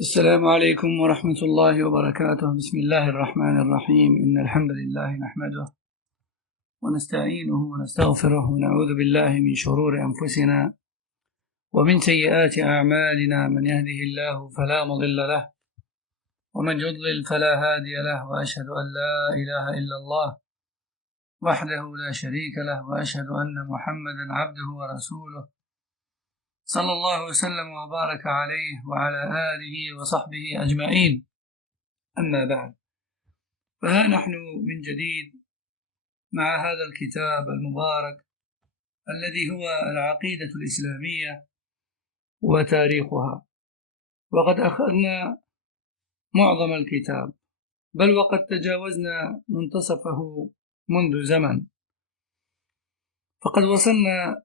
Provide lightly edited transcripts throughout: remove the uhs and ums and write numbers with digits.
السلام عليكم ورحمة الله وبركاته. بسم الله الرحمن الرحيم. إن الحمد لله نحمده ونستعينه ونستغفره ونعوذ بالله من شرور أنفسنا ومن سيئات أعمالنا. من يهده الله فلا مضل له ومن يضلل فلا هادي له، وأشهد أن لا إله إلا الله وحده لا شريك له، وأشهد أن محمدا عبده ورسوله صلى الله وسلم وبارك عليه وعلى آله وصحبه أجمعين. أما بعد، فها نحن من جديد مع هذا الكتاب المبارك الذي هو العقيدة الإسلامية وتاريخها، وقد أخذنا معظم الكتاب، بل وقد تجاوزنا منتصفه منذ زمن، فقد وصلنا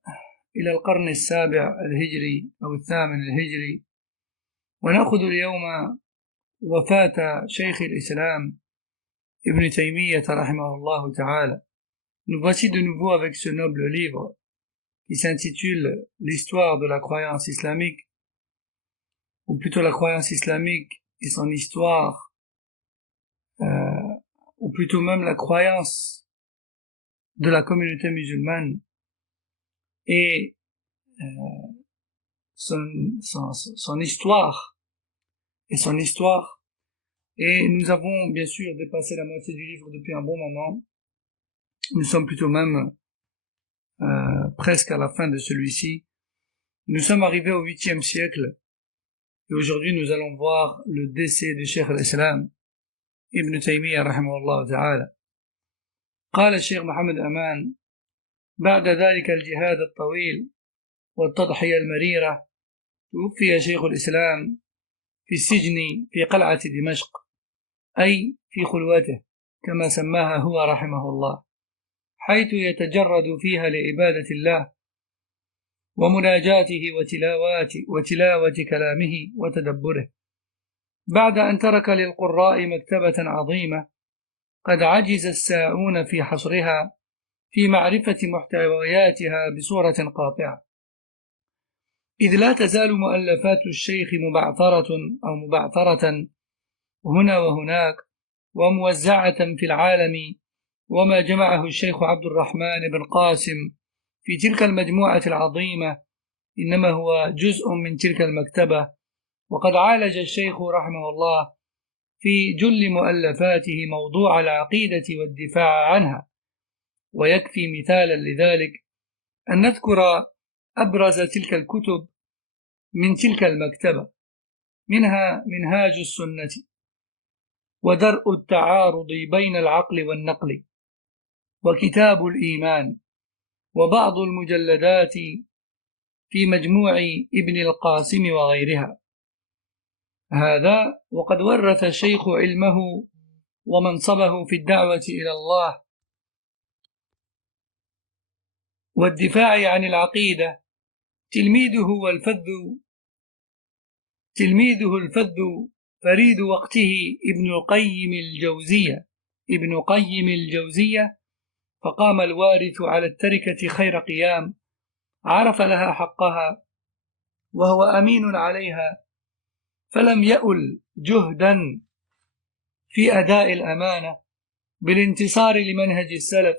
إلى القرن السابع الهجري أو الثامن الهجري، ونأخذ اليوم وفاة شيخ الإسلام ابن تيمية رحمه الله تعالى. Nous voici de nouveau avec ce noble livre qui s'intitule L'histoire de la croyance islamique, ou plutôt la croyance islamique et son histoire, ou plutôt même la croyance de la communauté musulmane et son histoire et son histoire. Et nous avons bien sûr dépassé la moitié du livre depuis un bon moment. Nous sommes plutôt même presque à la fin de celui-ci. Nous sommes arrivés au 8e siècle, et aujourd'hui nous allons voir le décès de Cheikh al-Islam ابن تيمية رحمه الله تعالى. قال الشيخ محمد أمان: بعد ذلك الجهاد الطويل والتضحية المريرة، توفي شيخ الإسلام في السجن في قلعة دمشق، أي في خلوته كما سماها هو رحمه الله، حيث يتجرد فيها لعبادة الله ومناجاته وتلاوة كلامه وتدبره، بعد أن ترك للقراء مكتبة عظيمة قد عجز الساعون في حصرها في معرفة محتوياتها بصورة قاطعة، إذ لا تزال مؤلفات الشيخ مبعثرة هنا وهناك وموزعة في العالم، وما جمعه الشيخ عبد الرحمن بن قاسم في تلك المجموعة العظيمة إنما هو جزء من تلك المكتبة. وقد عالج الشيخ رحمه الله في جل مؤلفاته موضوع العقيدة والدفاع عنها، ويكفي مثالا لذلك أن نذكر أبرز تلك الكتب من تلك المكتبة، منها منهاج السنة، ودرء التعارض بين العقل والنقل، وكتاب الإيمان، وبعض المجلدات في مجموع ابن القاسم وغيرها. هذا وقد ورث الشيخ علمه ومنصبه في الدعوة إلى الله والدفاع عن العقيدة تلميذه الفذ فريد وقته ابن قيم الجوزية، فقام الوارث على التركة خير قيام، عرف لها حقها وهو أمين عليها، فلم يأل جهدا في أداء الأمانة بالانتصار لمنهج السلف،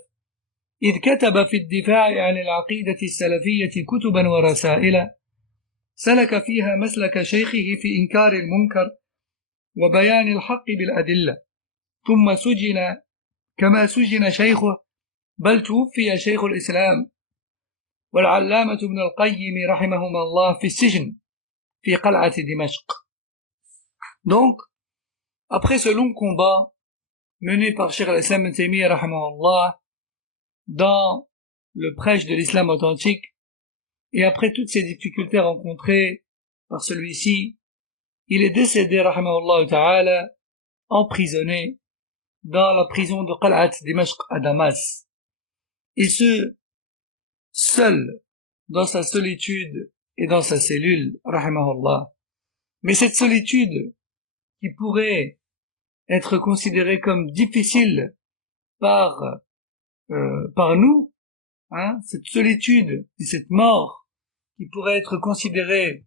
إذ كتب في الدفاع عن العقيدة السلفية كتبا ورسائل سلك فيها مسلك شيخه في إنكار المنكر وبيان الحق بالأدلة، ثم سجن كما سجن شيخه، بل توفي شيخ الإسلام والعلامة ابن القيم رحمهما الله في السجن في قلعة دمشق. Donc, après ce long combat mené par Cheikh al-Islam ibn Taymiyyah rahimahullah dans le prêche de l'islam authentique, et après toutes ces difficultés rencontrées par celui-ci, il est décédé rahimahullah ta'ala, emprisonné dans la prison de Qal'at Dimashq à Damas, et ce seul dans sa solitude et dans sa cellule rahimahullah. Mais cette solitude qui pourrait être considérée comme difficile par nous, cette solitude et cette mort qui pourrait être considérée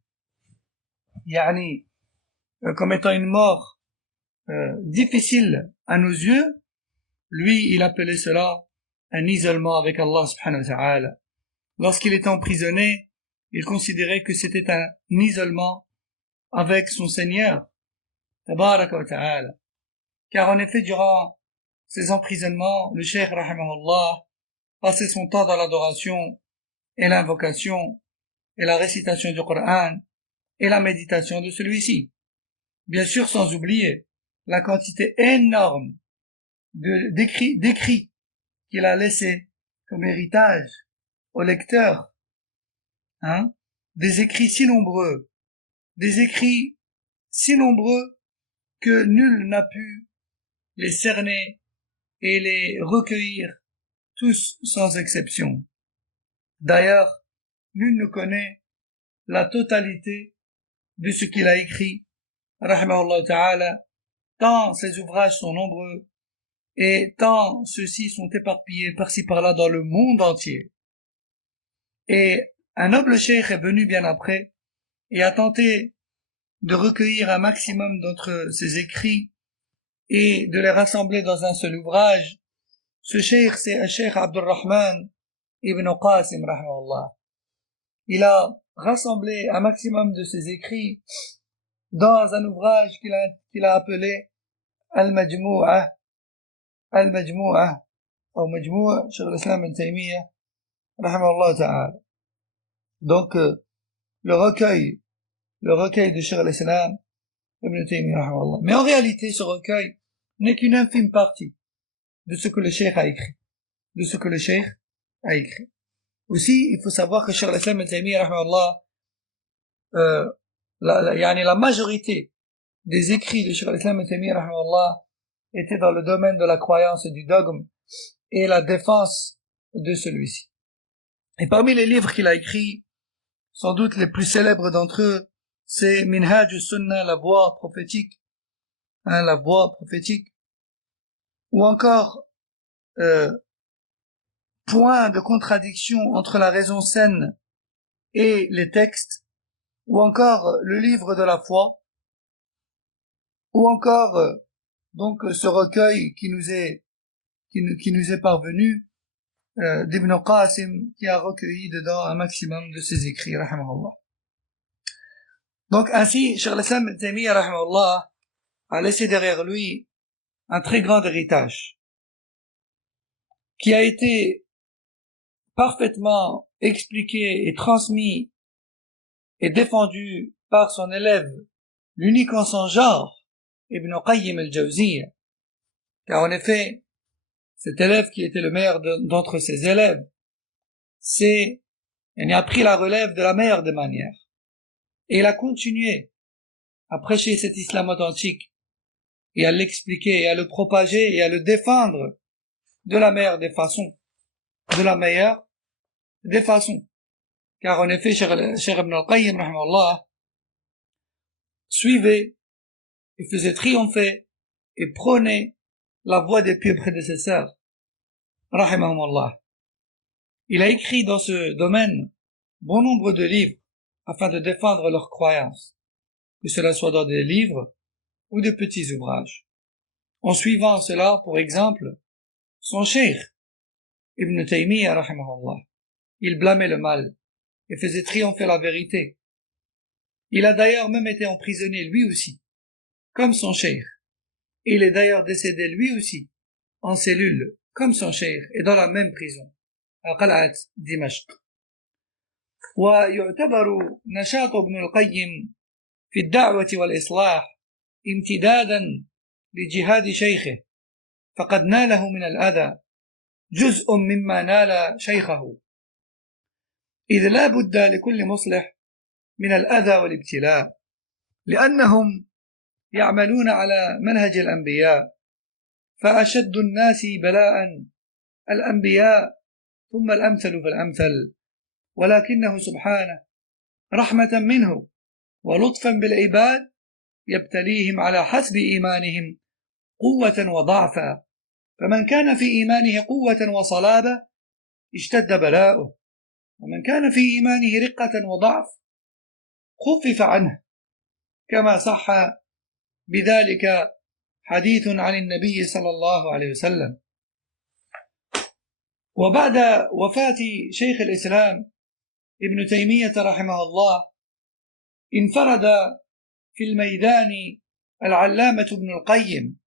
comme étant une mort difficile à nos yeux, lui, il appelait cela un isolement avec Allah subhanahu wa ta'ala. Lorsqu'il était emprisonné, il considérait que c'était un isolement avec son Seigneur, tabaraka wa ta'ala. Car en effet, durant ces emprisonnements, le cheikh, rahimahullah, passait son temps dans l'adoration et l'invocation et la récitation du Coran et la méditation de celui-ci. Bien sûr, sans oublier la quantité énorme d'écrits qu'il a laissés comme héritage aux lecteurs, des écrits si nombreux que nul n'a pu les cerner et les recueillir tous sans exception. D'ailleurs, nul ne connaît la totalité de ce qu'il a écrit, rahimahullah ta'ala, tant ses ouvrages sont nombreux et tant ceux-ci sont éparpillés par-ci par-là dans le monde entier. Et un noble cheikh est venu bien après et a tenté de recueillir un maximum d'entre ces écrits et de les rassembler dans un seul ouvrage. Ce cheikh, c'est Cheikh Abdurrahman ibn Qasim, rahimahullah. Il a rassemblé un maximum de ses écrits dans un ouvrage qu'il a appelé Al-Majmu'ah, ou Majmu'ah, Cheikh al-Islam ibn Taymiyyah, rahimahullah ta'ala. Donc, le recueil de Cheikh al-Islam ibn Taymiyyah, rahimahullah. Mais en réalité, ce recueil n'est qu'une infime partie de ce que le cheikh a écrit. Aussi, il faut savoir que Cheikh al-Islam ibn Taymiyyah, rahimahullah, la majorité des écrits de Cheikh al-Islam ibn Taymiyyah, rahimahullah, étaient dans le domaine de la croyance et du dogme et la défense de celui-ci. Et parmi les livres qu'il a écrits, sans doute les plus célèbres d'entre eux, c'est Minhaj al-Sunnah, la voie prophétique, ou encore point de contradiction entre la raison saine et les textes, ou encore le livre de la foi, ou encore donc ce recueil qui nous est parvenu d'Ibn Qasim, qui a recueilli dedans un maximum de ses écrits, rahimahullah. Donc ainsi, Cheikh al-Islam ibn Taymiyyah, rahimahullah, a laissé derrière lui un très grand héritage qui a été parfaitement expliqué et transmis et défendu par son élève, l'unique en son genre, Ibn Qayyim al-Jawziyya. Car en effet, cet élève qui était le meilleur d'entre ses élèves, il a pris la relève de la meilleure des manières. Et il a continué à prêcher cet islam authentique et à l'expliquer et à le propager et à le défendre de la meilleure des façons. Car en effet, Cheikh Ibn al-Qayyim, rahimahullah, suivait et faisait triompher et prônait la voie des pieux prédécesseurs, rahimahumullah. Il a écrit dans ce domaine bon nombre de livres afin de défendre leurs croyances, que cela soit dans des livres ou de petits ouvrages. En suivant cela, pour exemple, son cheikh, Ibn Taymiyyah, rahimahullah, il blâmait le mal et faisait triompher la vérité. Il a d'ailleurs même été emprisonné lui aussi, comme son cheikh. Il est d'ailleurs décédé lui aussi, en cellule, comme son cheikh, et dans la même prison, à Qal'at Dimashq. ويعتبر نشاط ابن القيم في الدعوة والإصلاح امتدادا لجهاد شيخه، فقد ناله من الأذى جزء مما نال شيخه، إذ لا بد لكل مصلح من الأذى والابتلاء، لأنهم يعملون على منهج الأنبياء، فأشد الناس بلاء الأنبياء ثم الأمثل فالأمثل، ولكنه سبحانه رحمة منه ولطفا بالعباد يبتليهم على حسب إيمانهم قوة وضعفا، فمن كان في إيمانه قوة وصلابة اشتد بلاؤه، ومن كان في إيمانه رقة وضعف خفف عنه، كما صح بذلك حديث عن النبي صلى الله عليه وسلم. وبعد وفاة شيخ الإسلام ابن تيمية رحمه الله انفرد في الميدان العلامة ابن القيم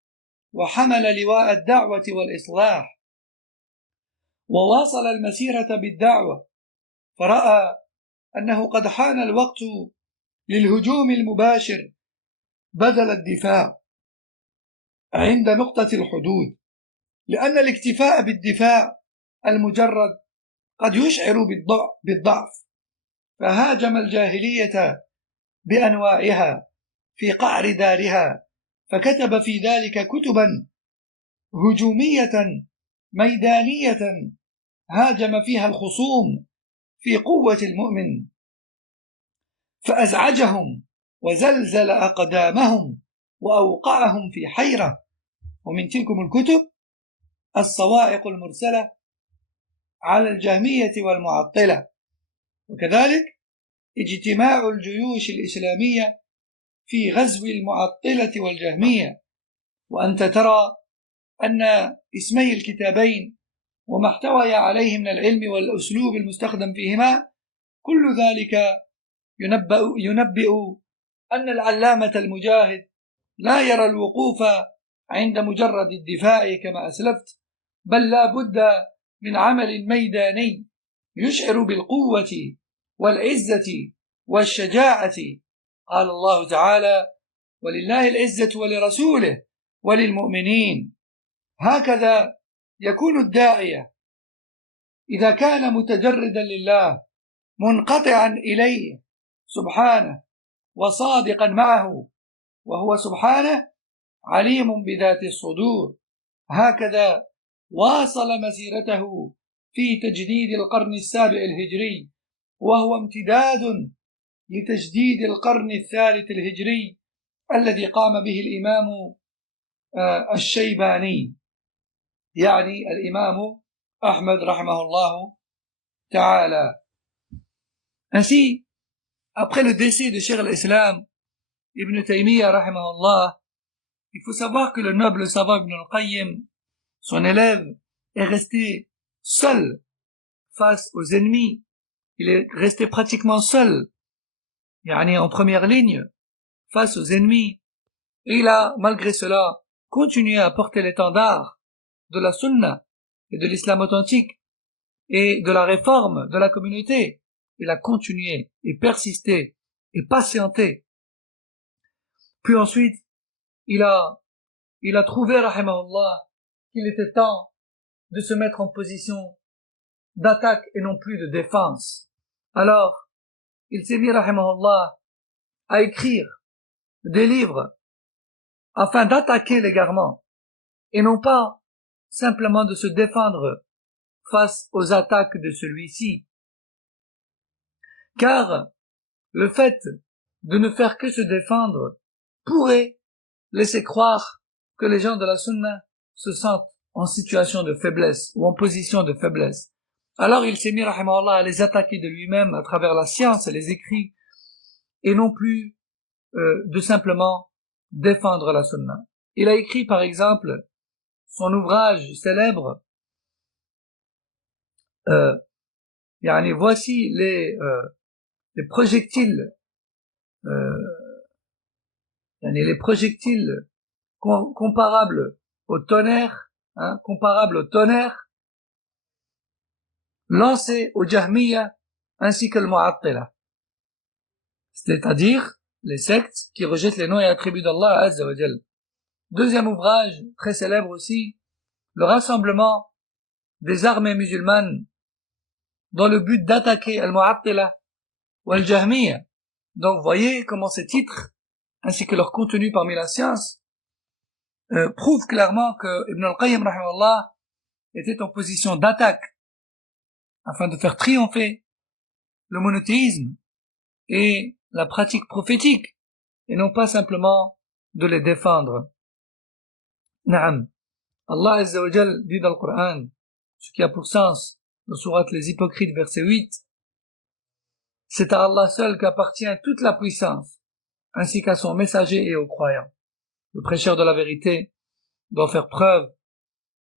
وحمل لواء الدعوة والإصلاح وواصل المسيرة بالدعوة، فرأى أنه قد حان الوقت للهجوم المباشر بدل الدفاع عند نقطة الحدود، لأن الاكتفاء بالدفاع المجرد قد يشعر بالضعف، فهاجم الجاهلية بأنواعها في قعر دارها، فكتب في ذلك كتبا هجومية ميدانية هاجم فيها الخصوم في قوة المؤمن، فأزعجهم وزلزل أقدامهم وأوقعهم في حيرة. ومن تلكم الكتب الصواعق المرسلة على الجهمية والمعطلة، وكذلك اجتماع الجيوش الإسلامية في غزو المعطلة والجهمية. وأنت ترى أن اسمي الكتابين وما احتوي عليه من العلم والأسلوب المستخدم فيهما كل ذلك ينبئ أن العلامة المجاهد لا يرى الوقوف عند مجرد الدفاع كما أسلفت، بل لا بد من عمل ميداني يشعر بالقوة والعزة والشجاعة. قال الله تعالى: ولله العزة ولرسوله وللمؤمنين. هكذا يكون الداعية إذا كان متجردا لله منقطعا إليه سبحانه وصادقا معه، وهو سبحانه عليم بذات الصدور. هكذا واصل مسيرته في تجديد القرن السابع الهجري، وهو امتداد لتجديد القرن الثالث الهجري الذي قام به الإمام الشيباني، يعني الإمام أحمد رحمه الله تعالى. Ainsi, après le décès de Cheikh al-Islam Ibn Taymiyyah rahimahullah, il faut savoir que le noble savant Ibn al-Qayyim, son élève, est resté seul face aux ennemis. Il est resté pratiquement seul, yani en première ligne, face aux ennemis. Et il a, malgré cela, continué à porter l'étendard de la sunna et de l'islam authentique et de la réforme de la communauté. Il a continué et persisté et patienté. Puis ensuite, il a trouvé, rahimahullah, qu'il était temps de se mettre en position d'attaque et non plus de défense. Alors, il s'est mis, rahimahullah, à écrire des livres afin d'attaquer l'égarement et non pas simplement de se défendre face aux attaques de celui-ci. Car le fait de ne faire que se défendre pourrait laisser croire que les gens de la sunna se sentent en situation de faiblesse ou en position de faiblesse. Alors il s'est mis, rahimahullah, à les attaquer de lui-même à travers la science et les écrits, et non plus de simplement défendre la sunna. Il a écrit par exemple son ouvrage célèbre yani voici les projectiles yani les projectiles comparables au tonnerre, comparables au tonnerre lancés au Jahmiya ainsi que le Mu'attila, c'est-à-dire les sectes qui rejettent les noms et attributs d'Allah Azza wa Jal. Deuxième ouvrage très célèbre aussi, le rassemblement des armées musulmanes dans le but d'attaquer al-Mu'attila ou al-Jahmiya. Donc vous voyez comment ces titres ainsi que leur contenu parmi la science prouvent clairement que Ibn al-Qayyim rahimahullah était en position d'attaque afin de faire triompher le monothéisme et la pratique prophétique et non pas simplement de les défendre. Naam. Allah Azza wa Jal dit dans le Coran, ce qui a pour sens dans sourate Les Hypocrites verset 8, c'est à Allah seul qu'appartient toute la puissance, ainsi qu'à son messager et aux croyants. le prêcheur de la vérité doit faire preuve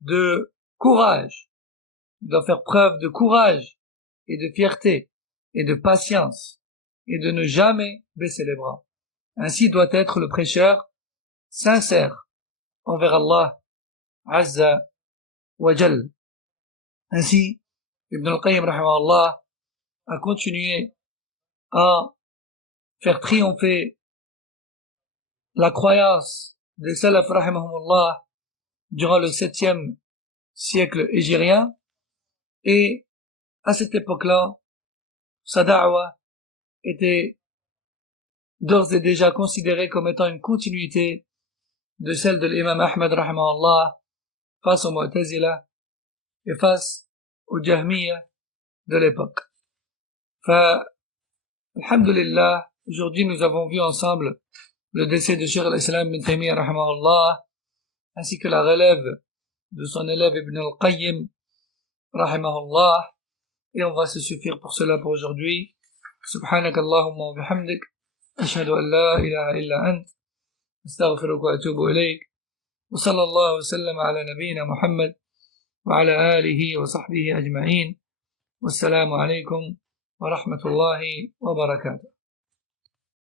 de courage. Il doit faire preuve de courage et de fierté et de patience et de ne jamais baisser les bras. Ainsi doit être le prêcheur sincère envers Allah Azza wa Jal. Ainsi, Ibn al-Qayyim rahimahullah a continué à faire triompher la croyance des salaf rahimahumullah durant le 7e siècle hégirien, et à cette époque-là, sa da'wa était d'ores et déjà considérée comme étant une continuité de celle de l'imam Ahmad rahimahullah face aux Mu'tazila et face aux Jahmiya de l'époque. Alhamdulillah, aujourd'hui nous avons vu ensemble le décès de Cheikh al-Islam ibn Taymiyyah rahimahullah, ainsi que la relève de son élève Ibn al-Qayyim rahimahullah, et on va se suffire pour cela pour aujourd'hui. Subhanak Allahumma wa bihamdik, ashhadu an la ilaha illa ant, astaghfiruka wa atubu ilayk, wa sallallahu wa sallam ala nabiyyina Muhammad wa ala alihi wa sahbihi ajma'in. Wassalamu alaykum wa rahmatullahi wa barakatuh.